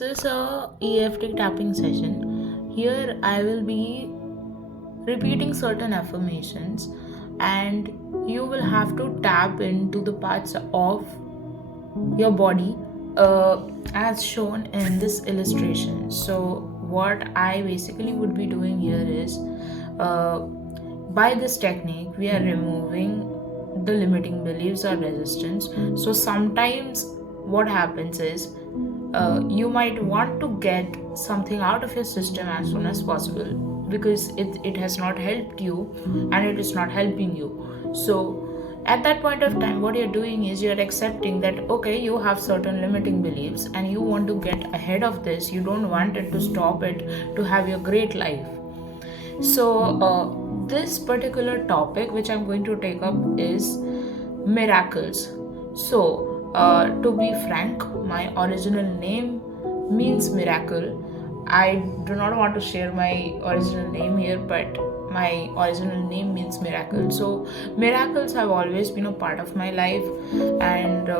This is a EFT tapping session. Here I will be repeating certain affirmations and you will have to tap into the parts of your body as shown in this illustration. So what I basically would be doing here is uh, by this technique we are removing the limiting beliefs or resistance. So sometimes what happens is you might want to get something out of your system as soon as possible because it has not helped you and it is not helping you. So at that point of time, what you're doing is you're accepting that okay, you have certain limiting beliefs and you want to get ahead of this. You don't want it to stop it to have your great life. So this particular topic which I'm going to take up is miracles. So to be frank, my original name means miracle. I do not want to share my original name here, but my original name means miracle. So miracles have always been a part of my life, and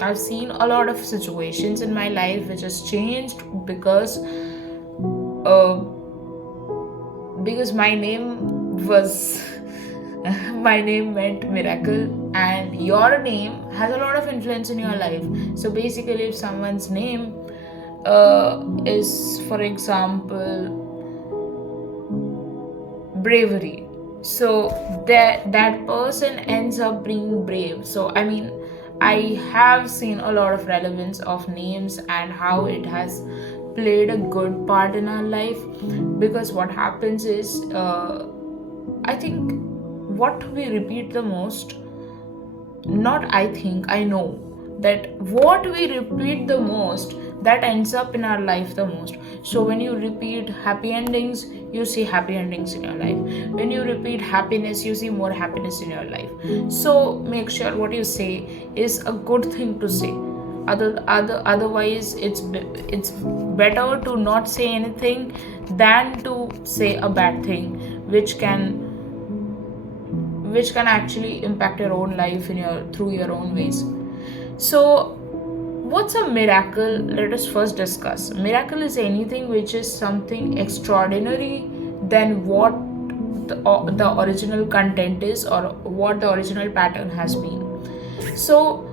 I've seen a lot of situations in my life which has changed uh, because my name was my name meant miracle, and your name has a lot of influence in your life. So basically, if someone's name is, for example, bravery, so that person ends up being brave. So I mean, I have seen a lot of relevance of names and how it has played a good part in our life, because what happens is I think what we repeat the most, not I think, I know that what we repeat the most, that ends up in our life the most. So when you repeat happy endings, you see happy endings in your life. When you repeat happiness, you see more happiness in your life. So make sure what you say is a good thing to say. Otherwise it's better to not say anything than to say a bad thing which can actually impact your own life in your through your own ways. So what's a miracle? Let us first discuss. Miracle is anything which is something extraordinary than what the original content is or what the original pattern has been. So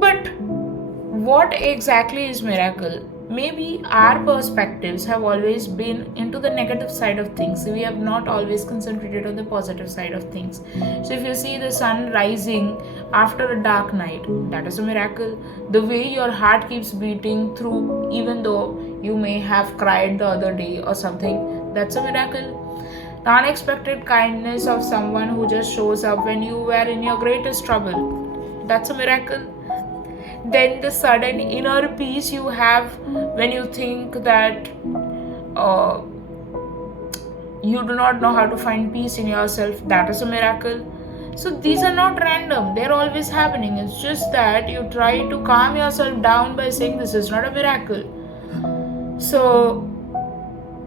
but what exactly is miracle? Maybe our perspectives have always been into the negative side of things. We have not always concentrated on the positive side of things. So if you see the sun rising after a dark night, that is a miracle. The way your heart keeps beating through, even though you may have cried the other day or something, that's a miracle. The unexpected kindness of someone who just shows up when you were in your greatest trouble, that's a miracle. Then the sudden inner peace you have when you think that uh, you do not know how to find peace in yourself, that is a miracle. So these are not random, they're always happening. It's just that you try to calm yourself down by saying this is not a miracle. So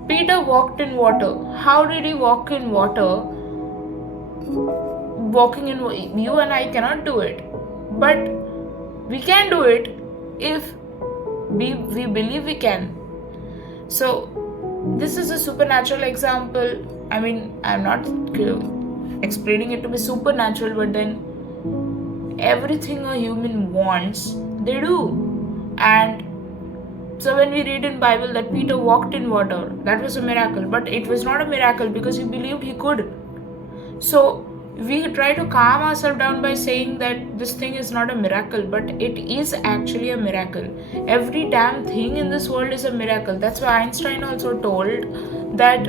Peter walked in water. How did he walk in water? Walking in, you and I cannot do it, but we can do it if we believe we can. So this is a supernatural example. I mean, I'm not explaining it to be supernatural, but then everything a human wants, they do. And so when we read in Bible that Peter walked in water, that was a miracle, but it was not a miracle because he believed he could. So we try to calm ourselves down by saying that this thing is not a miracle, but it is actually a miracle. Every damn thing in this world is a miracle. That's why Einstein also told that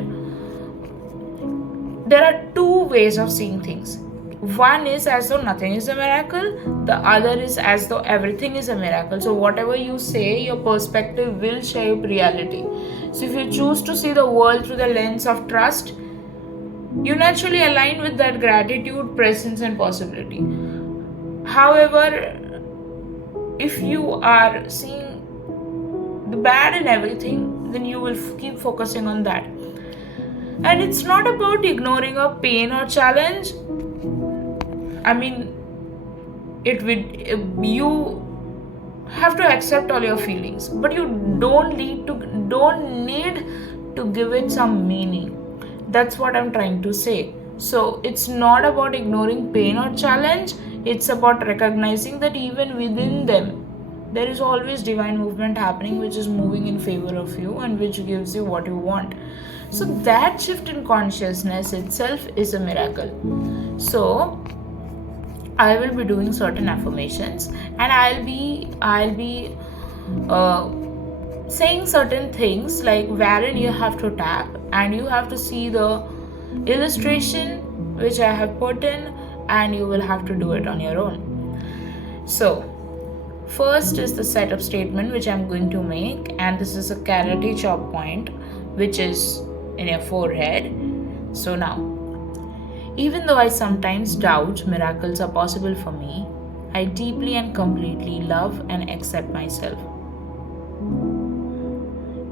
there are two ways of seeing things. One is as though nothing is a miracle, the other is as though everything is a miracle. So whatever you say, your perspective will shape reality. So if you choose to see the world through the lens of trust, you naturally align with that gratitude, presence, and possibility. However, if you are seeing the bad in everything, then you will keep focusing on that. And it's not about ignoring a pain or challenge. I mean, it would you have to accept all your feelings, but you don't need to give it some meaning. That's what I'm trying to say. So it's not about ignoring pain or challenge, it's about recognizing that even within them there is always divine movement happening, which is moving in favor of you and which gives you what you want. So that shift in consciousness itself is a miracle. So I will be doing certain affirmations, and I'll be saying certain things like wherein you have to tap and you have to see the illustration which I have put in, and you will have to do it on your own. So first is the setup statement which I'm going to make, and this is a karate chop point which is in your forehead. So now, even though I sometimes doubt miracles are possible for me, I deeply and completely love and accept myself.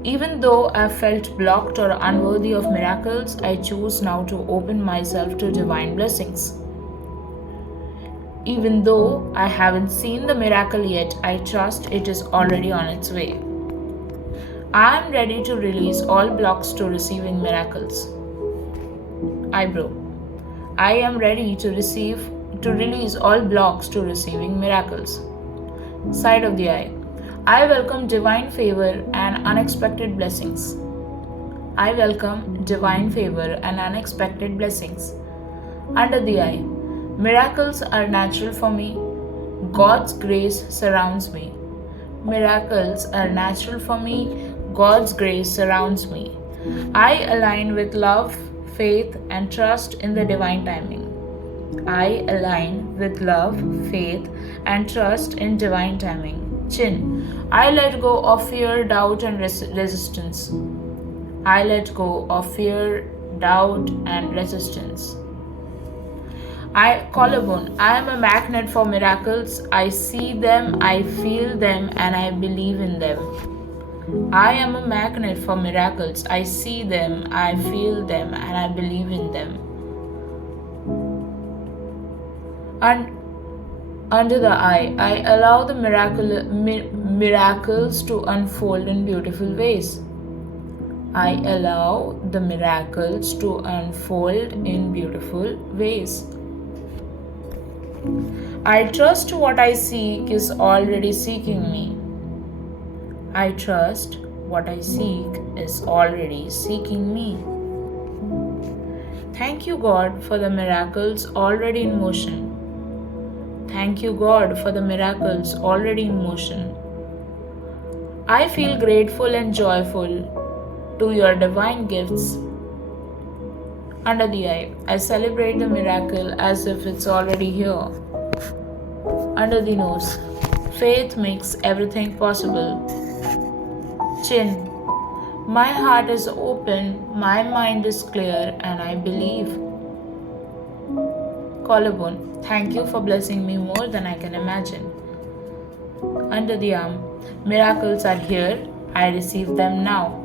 Even though I felt blocked or unworthy of miracles, I choose now to open myself to divine blessings. Even though I haven't seen the miracle yet, I trust it is already on its way. I am ready to release all blocks to receiving miracles. Eyebrow. I am ready to release all blocks to receiving miracles. Side of the eye. I welcome divine favor and unexpected blessings. I welcome divine favor and unexpected blessings. Under the eye. Miracles are natural for me. God's grace surrounds me. Miracles are natural for me. God's grace surrounds me. I align with love, faith, and trust in the divine timing. I align with love, faith, and trust in divine timing. Chin. I let go of fear, doubt, and resistance. I let go of fear, doubt, and resistance. Collarbone. I am a magnet for miracles. I see them, I feel them, and I believe in them. I am a magnet for miracles. I see them, I feel them, and I believe in them. And under the eye, I allow the miracles to unfold in beautiful ways. I allow the miracles to unfold in beautiful ways. I trust what I seek is already seeking me. I trust what I seek is already seeking me. Thank you, God, for the miracles already in motion. Thank you, God, for the miracles already in motion. I feel grateful and joyful to your divine gifts. Under the eye, I celebrate the miracle as if it's already here. Under the nose, faith makes everything possible. Chin. My heart is open, my mind is clear, and I believe. Collarbone. Thank you for blessing me more than I can imagine. Under the arm. Miracles are here, I receive them now.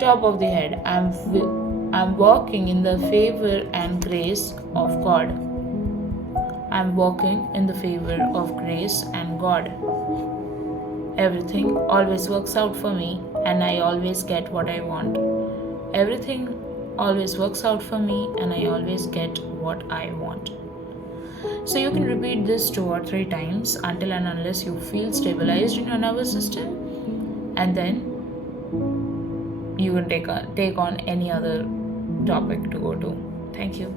Top of the head. I'm walking in the favor and grace of God. I'm walking in the favor of grace and God. Everything always works out for me, and I always get what I want. Everything always works out for me, and I always get what I want. So you can repeat this 2 or 3 times until and unless you feel stabilized in your nervous system, and then you can take on any other topic to go to. Thank you.